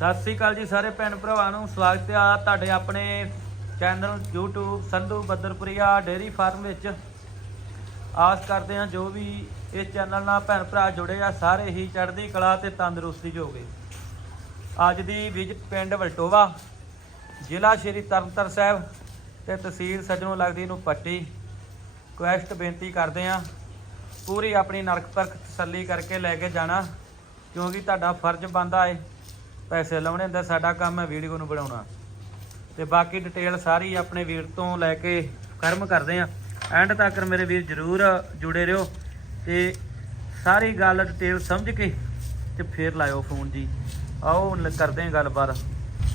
ਸਤਿ ਸ੍ਰੀ ਅਕਾਲ ਜੀ ਸਾਰੇ ਭੈਣ ਭਰਾਵਾਂ ਨੂੰ। ਸਵਾਗਤ ਆ ਤੁਹਾਡੇ ਆਪਣੇ channel YouTube Sandhu Badarpuria dairy farm ਵਿੱਚ। ਆਸ ਕਰਦੇ ਹਾਂ ਜੋ ਵੀ ਇਸ ਚੈਨਲ ਨਾਲ ਭੈਣ ਭਰਾ ਜੁੜੇ ਆ, ਸਾਰੇ ਹੀ ਚੜ੍ਹਦੀ ਕਲਾ ਤੇ ਤੰਦਰੁਸਤੀ 'ਚ ਹੋਗੇ ਅੱਜ ਦੀ ਵਿਜਿਟ ਪਿੰਡ ਵਲਟੋਵਾ, ਜ਼ਿਲ੍ਹਾ ਸ਼੍ਰੀ ਤਰਨਤਾਰਨ ਸਾਹਿਬ ਤੇ ਤਹਿਸੀਲ ਸਜਣੋਂ ਲੱਗਦੀ ਨੂੰ ਪੱਟੀ। ਕੁਐਸਟ ਬੇਨਤੀ ਕਰਦੇ ਹਾਂ, ਪੂਰੀ ਆਪਣੀ ਨਰਕ ਪਰਖ ਤਸੱਲੀ ਕਰਕੇ ਲੈ ਕੇ ਜਾਣਾ, ਕਿਉਂਕਿ ਤੁਹਾਡਾ ਫਰਜ਼ ਬਣਦਾ ਏ। ਪੈਸੇ ਲਾਉਣੇ ਹੁੰਦਾ ਸਾਡਾ ਕੰਮ ਹੈ ਵੀਡੀਓ ਨੂੰ ਬਣਾਉਣਾ। ਤੇ ਬਾਕੀ ਡਿਟੇਲ ਸਾਰੀ ਆਪਣੇ ਵੀਰ ਤੋਂ ਲੈ ਕੇ ਕਰਮ ਕਰਦੇ ਆ ਐਂਡ ਤੱਕ ਮੇਰੇ ਵੀਰ ਜਰੂਰ ਜੁੜੇ ਰਹੋ ਤੇ ਸਾਰੀ ਗੱਲ ਡਿਟੇਲ ਸਮਝ ਕੇ ਤੇ ਫੇਰ ਲਾਇਓ ਫੋਨ ਜੀ। ਆਓ ਕਰਦੇ ਆ ਗੱਲਬਾਤ।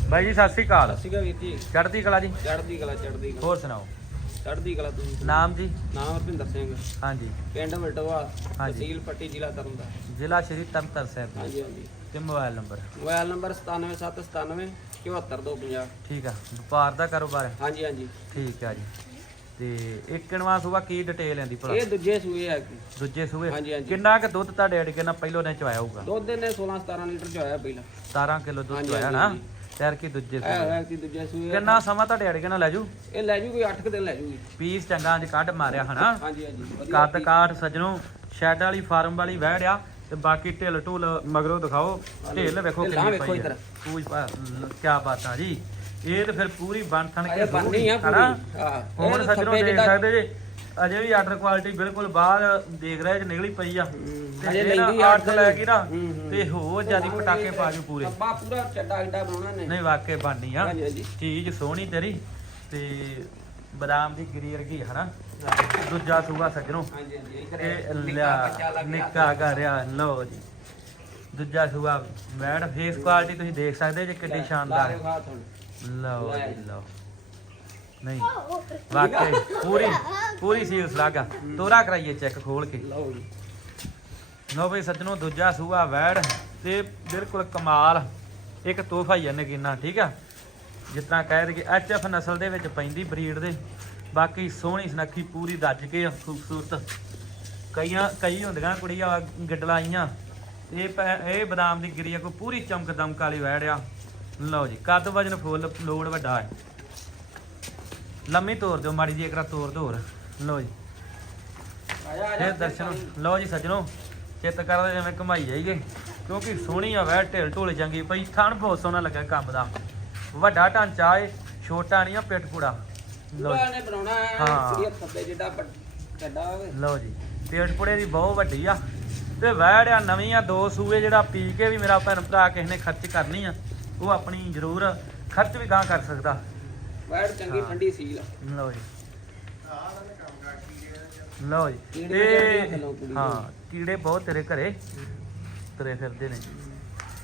ਬਾਈ ਜੀ ਸਤਿ ਸ੍ਰੀ ਅਕਾਲ। ਸੀਗਾ ਵੀਰ ਜੀ। ਚੜ੍ਹਦੀ ਕਲਾ ਜੀ। ਚੜ੍ਹਦੀ ਕਲਾ ਚੜ੍ਹਦੀ ਕਲਾ। ਹੋਰ ਸੁਣਾਓ? ਚੜ੍ਹਦੀ ਕਲਾ ਤੁਸੀਂ ਨਾਮ ਜੀ? ਨਾਮ ਹਰਪਿੰਦਰ ਸਿੰਘ। ਹਾਂਜੀ। ਪਿੰਡ ਵਲਟੋਆ ਹਾਂਜੀ। ਤਹਿਸੀਲ ਪੱਟੀ ਜ਼ਿਲ੍ਹਾ ਤਰਨਤਾਰਨ। ਜ਼ਿਲ੍ਹਾ ਸ਼੍ਰੀ ਤਰਨਤਾਰਨ ਸਾਹਿਬ ਜੀ। ਹਾਂਜੀ ਹਾਂਜੀ। ਤੇ ਮੋਬਾਈਲ ਨੰਬਰ? ਮੋਬਾਈਲ ਨੰਬਰ 9797 74250 ਠੀਕ ਆ ਵਪਾਰ ਦਾ ਕਾਰੋਬਾਰ ਹੈ? ਹਾਂਜੀ ਹਾਂਜੀ। ਠੀਕ ਆ ਜੀ। ਤੇ ਇੱਕ ਕਿਣਵਾ ਸੂਆ ਕੀ ਡਿਟੇਲ ਆਂਦੀ ਭਲਾ? ਇਹ ਦੂਜੇ ਸੂਏ ਆ ਜੀ। ਦੂਜੇ ਸੂਏ? ਹਾਂਜੀ, ਹਾਂਜੀ। ਕਿੰਨਾ ਕੁ ਦੁੱਧ ਤੁਹਾਡੇ ਅੜਕੇ ਨਾਲ ਪਹਿਲੋਂ ਨੇ ਚਵਾਇਆ ਹੋਊਗਾ? ਦੁੱਧ ਨੇ 16 17 ਲੀਟਰ ਚ ਹੋਇਆ ਪਹਿਲਾਂ। 17 ਕਿਲੋ ਦੁੱਧ ਚਵਾਇਆ ਨਾ। ਤੈਰ ਕੀ ਦੂਜੇ ਸੂਏ। ਹੋਇਆ ਕਿ ਦੂਜੇ ਸੂਏ। ਕਿੰਨਾ ਸਮਾਂ ਤੁਹਾਡੇ ਅੜਕੇ ਨਾਲ ਲੈ ਜੂ? ਇਹ ਲੈ ਜੂਗੀ 8 ਦਿਨ ਲੈ ਜੂਗੀ। ਪੀਸ ਚੰਗਾ ਅੱਜ ਕੱਢ ਮਾਰਿਆ ਹਨਾ? ਹਾਂਜੀ ਹਾਂਜੀ ਕੱਦ ਕਾਠ ਸਜਣੋ ਸ਼ੈਡ ਵਾਲੀ ਫਾਰਮ ਵਾਲੀ ਵਹਿੜਿਆ। ਤੇ ਬਾਕੀ ਢਿੱਲ ਢੁੱਲ ਮਗਰੋਂ ਦਿਖਾਓ। ਢਿੱਲ ਵੇਖੋ ਕਿੰਨੀ ਪਈ। ਹੈ। ਪੂਜ ਕੀ ਬਾਤਾਂ ਜੀ। ਇਹ ਤੇ ਫਿਰ ਪੂਰੀ ਬਣ ਥਣ ਕੇ ਬਣਨੀ ਆ? ਪੂਰੀ। ਹਾਂ ਹੁਣ ਸੱਜਣੋਂ ਦੇਖ ਸਕਦੇ ਜੇ ਅਜੇ ਵੀ ਆਰਡਰ ਕੁਆਲਿਟੀ ਬਿਲਕੁਲ ਬਾਹਰ ਦੇਖ ਰਿਹਾ ਜੇ ਨਿਕਲੀ ਪਈ ਆ। ਹੂੰ, ਤੇ ਲੈਂਦੀ ਅੱਠ ਲੈ ਗਈ ਨਾ ਹੂੰ, ਹੂੰ। ਤੇ ਹੋਰ ਜਿਆਦੀ ਪਟਾਕੇ ਪਾ ਜੂ ਪੂਰੇ। ਅੱਬਾ ਪੂਰਾ ਚੱਡਾ ਇੱਡਾ ਬਣਾਉਣਾ ਨਹੀਂ ਵਾਕੇ ਬਣਨੀ ਆ। ਚੀਜ਼ ਸੋਹਣੀ ਤੇਰੀ। ਤੇ ਬਦਾਮ ਦੀ ਗਿਰੀ ਵਰਗੀ ਹਨਾ? ਦੂਜਾ ਸੂਗਾ ਸੱਜਣੋ। ਹਾਂਜੀ ਹਾਂਜੀ ਇਹ ਇਹ ਨਿੱਕਾ ਲਿਆ। ਨਿੱਕਾ ਕਰਿਆ ਲਓ ਜੀ। ਦੂਜਾ ਸੂਗਾ ਮੈਡ ਫੇਸ ਕੁਆਲਿਟੀ ਤੁਸੀਂ ਦੇਖ ਸਕਦੇ ਜੇ ਕਿੰਨੀ ਸ਼ਾਨਦਾਰ। ਹੈ। ਲਓ ਲੈ। ਜੀ ਲਓ। ਨਹੀਂ ਵਾਕਈ ਪੂਰੀ ਪੂਰੀ ਸੀਲਸ ਲਾਗਾ ਤੋਰਾ ਕਰਾਈਏ ਚੈੱਕ ਖੋਲ ਕੇ। ਲਓ ਜੀ। ਲਓ ਬਈ ਸੱਜਣੋ ਦੂਜਾ ਸੂਆ ਵੈੜ। ਤੇ ਬਿਲਕੁਲ ਕਮਾਲ। ਇੱਕ ਤੋਹਫਾ ਹੀ ਹੈ ਨਗੀਨਾ ਠੀਕ ਆ? ਜਿਸ ਤਰ੍ਹਾਂ ਕਹਿ ਦਈਏ ਐਚਐਫ ਨਸਲ ਦੇ ਵਿੱਚ ਪੈਂਦੀ ਬਰੀਡ ਦੇ। ਬਾਕੀ ਸੋਹਣੀ ਸੁਨੱਖੀ ਪੂਰੀ ਰੱਜ ਕੇ ਆ, ਖੂਬਸੂਰਤ। ਕਈਆਂ ਕਈ ਹੁੰਦੀਆਂ ਕੁੜੀਆਂ ਗੱਡਲਾਈਆਂ ਇਹ ਇਹ ਬਦਾਮ ਦੀ ਗਿਰੀ ਕੋ ਪੂਰੀ ਚਮਕ ਦਮਕ ਵਾਲੀ ਵੈੜ ਆ। ਲਓ ਜੀ ਕੱਦ ਵਜਨ ਫੁੱਲ ਲੋਡ ਵੱਡਾ ਹੈ। ਲੰਮੀ ਤੋਰ ਦਿਓ ਮਾੜੀ ਜੀ ਇੱਕ ਰਾ ਤੋਰ ਦਿਓ ਹੋਰ ਲਓ ਜੀ। ਫਿਰ ਦਰਸ਼ਨ ਲਓ ਜੀ ਸੱਜਣੋ ਚਿੱਤ ਕਰਦਾ ਜਿਵੇਂ ਕਮਾਈ ਜਾਈਏ। ਕਿਉਂਕਿ ਸੋਹਣੀ ਆ ਵੈ ਢਿਲ ਢੋਲ ਚੰਗੀ ਪਈ ਥਣ ਬਹੁਤ ਸੋਹਣਾ ਲੱਗਾ ਕੰਮ ਦਾ। ਵੱਡਾ ਢਾਂਚਾ ਏ ਛੋਟਾ ਨਹੀਂ ਆ ਪਿੱਠ ਪੂੜਾ। ਲਓ ਜੀ, ਨੇ ਬਣਾਉਣਾ ਹੈ ਹਾਂ। ਕੁੜੀਆ ਥੱਬੇ ਜਿੱਡਾ ਵੱਡ- ਚੱਡਾ ਹੋਵੇ। ਲਓ ਜੀ। ਪੇਟ ਪੁੜੇ ਦੀ ਬਹੁਤ ਵੱਡੀ ਆ। ਤੇ ਵੈੜ ਆ ਨਵੀਂ ਆ ਦੋ ਸੂਏ ਜਿਹੜਾ ਪੀ ਕੇ ਵੀ ਮੇਰਾ ਭੈਣ ਭਰਾ ਕਿਸੇ ਨੇ ਖਰਚ ਕਰਨੀ ਆ ਉਹ ਆਪਣੀ ਜ਼ਰੂਰ ਖਰਚ ਵੀ ਗਾਂ ਕਰ ਸਕਦਾ। ਵੈੜ ਚੰਗੀ ਹਾਂ। ਠੰਡੀ ਸੀਲ ਆ। ਲਓ ਜੀ। ਲਓ ਜੀ। ਕੀੜੇ ਥੱਲੋਂ ਹਾਂ। ਕੀੜੇ ਬਹੁਤ ਤੇਰੇ ਘਰੇ। ਤੁਰੇ ਫਿਰਦੇ ਨੇ।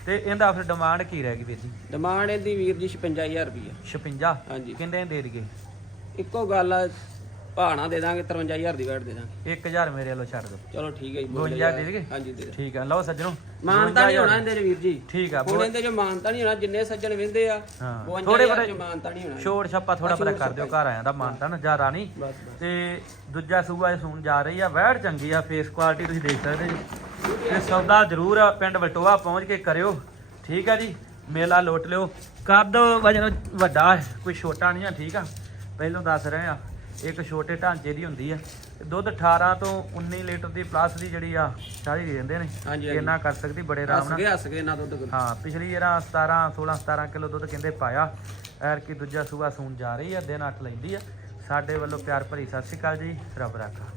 ਤੇ ਇਹਦਾ ਫਿਰ ਡਿਮਾਂਡ ਕੀ ਰਹਿ ਗਈ ਵੀਰ ਜੀ? ਡਿਮਾਂਡ ਇਹਦੀ ਵੀਰ ਜੀ 56000 ਰੁਪਈਆ। 56 ਹਾਂਜੀ। ਕਿੰਨੇ ਦੇ ਦਈਏ ਇੱਕੋ ਗੱਲ ਆ ਭਾਣਾ ਦੇ ਦਾਂਗੇ 53000 ਦੀ ਵੈੜ ਦੇ ਦਾਂਗੇ। 1000 ਮੇਰੇ ਵੱਲੋਂ ਛੱਡ ਦਿਓ। ਚਲੋ ਠੀਕ ਹੈ ਜੀ 52 ਦੇ ਦੇਗੇ? ਹਾਂਜੀ ਦੇ ਠੀਕ ਆ ਲਓ ਸੱਜਣੋ ਮਾਨਤਾ ਨਹੀਂ 52,000 ਹੋਣਾ ਇਹਦੇ ਵੀਰ ਜੀ। ਠੀਕ ਆ ਹੁਣ ਇਹਦੇ ਚ ਮਾਨਤਾ ਨਹੀਂ ਹੋਣਾ ਜਿੰਨੇ ਸੱਜਣ ਵਿੰਦੇ ਆ ਹਾਂ 52,000 ਥੋੜੇ ਬੜੇ ਮਾਨਤਾ ਨਹੀਂ ਹੋਣਾ। ਛੋੜ ਛੱਪਾ ਥੋੜਾ ਬੜਾ ਕਰ ਦਿਓ ਘਰ ਆਇਆ ਦਾ ਮਾਨਤਾ ਨਾ ਜ਼ਿਆਦਾ ਨਹੀਂ। ਬਸ ਬਸ। ਤੇ ਦੂਜਾ ਸੂਆ ਇਹ ਸੂਣ ਜਾ ਰਹੀ ਆ ਵੈੜ ਚੰਗੀ ਆ ਫੇਸ ਕੁਆਲਿਟੀ ਤੁਸੀਂ ਦੇਖ ਸਕਦੇ ਜੀ। ਤੇ ਸੌਦਾ ਜ਼ਰੂਰ ਪਿੰਡ ਵਟੋਆ ਪਹੁੰਚ ਕੇ ਕਰਿਓ। ਠੀਕ ਆ ਜੀ? ਮੇਲਾ ਲੋਟ ਲਿਓ। ਕੱਦ ਵਜਨ ਵੱਡਾ ਕੋਈ ਛੋਟਾ ਨਹੀਂ ਆ ਠੀਕ ਆ? ਪਹਿਲਾਂ ਦੱਸ ਰਹੇ ਆ ਇੱਕ ਛੋਟੇ ਢਾਂਚੇ ਦੀ ਹੁੰਦੀ ਆ। ਦੁੱਧ 18 ਤੋਂ 19 ਲੀਟਰ ਦੀ ਪਲੱਸ ਦੀ ਜਿਹੜੀ ਆ ਸਾਰੀ ਦੇ ਦਿੰਦੇ ਨੇ। ਇੰਨਾ ਕਰ ਸਕਦੀ ਬੜੇ ਆਰਾਮ ਹੱਸ ਨਾਲ। ਹੱਸ ਕੇ ਨਾ ਦੁੱਧ ਕਰੋ। ਹਾਂ ਪਿਛਲੀ ਜਿਹੜਾ 17 16 17 ਕਿਲੋ ਦੁੱਧ ਕਹਿੰਦੇ ਪਾਇਆ। ਐਰ ਕੀ ਦੂਜਾ ਸੂਆ ਸੂਣ ਜਾ ਰਹੀ ਆ ਦਿਨ ਅੱਠ ਲੈਂਦੀ ਆ। ਸਾਡੇ ਵੱਲੋਂ ਪਿਆਰ ਭਰੀ ਸਤਿ ਸ਼੍ਰੀ ਅਕਾਲ ਜੀ ਰੱਬ ਰਾਖਾ।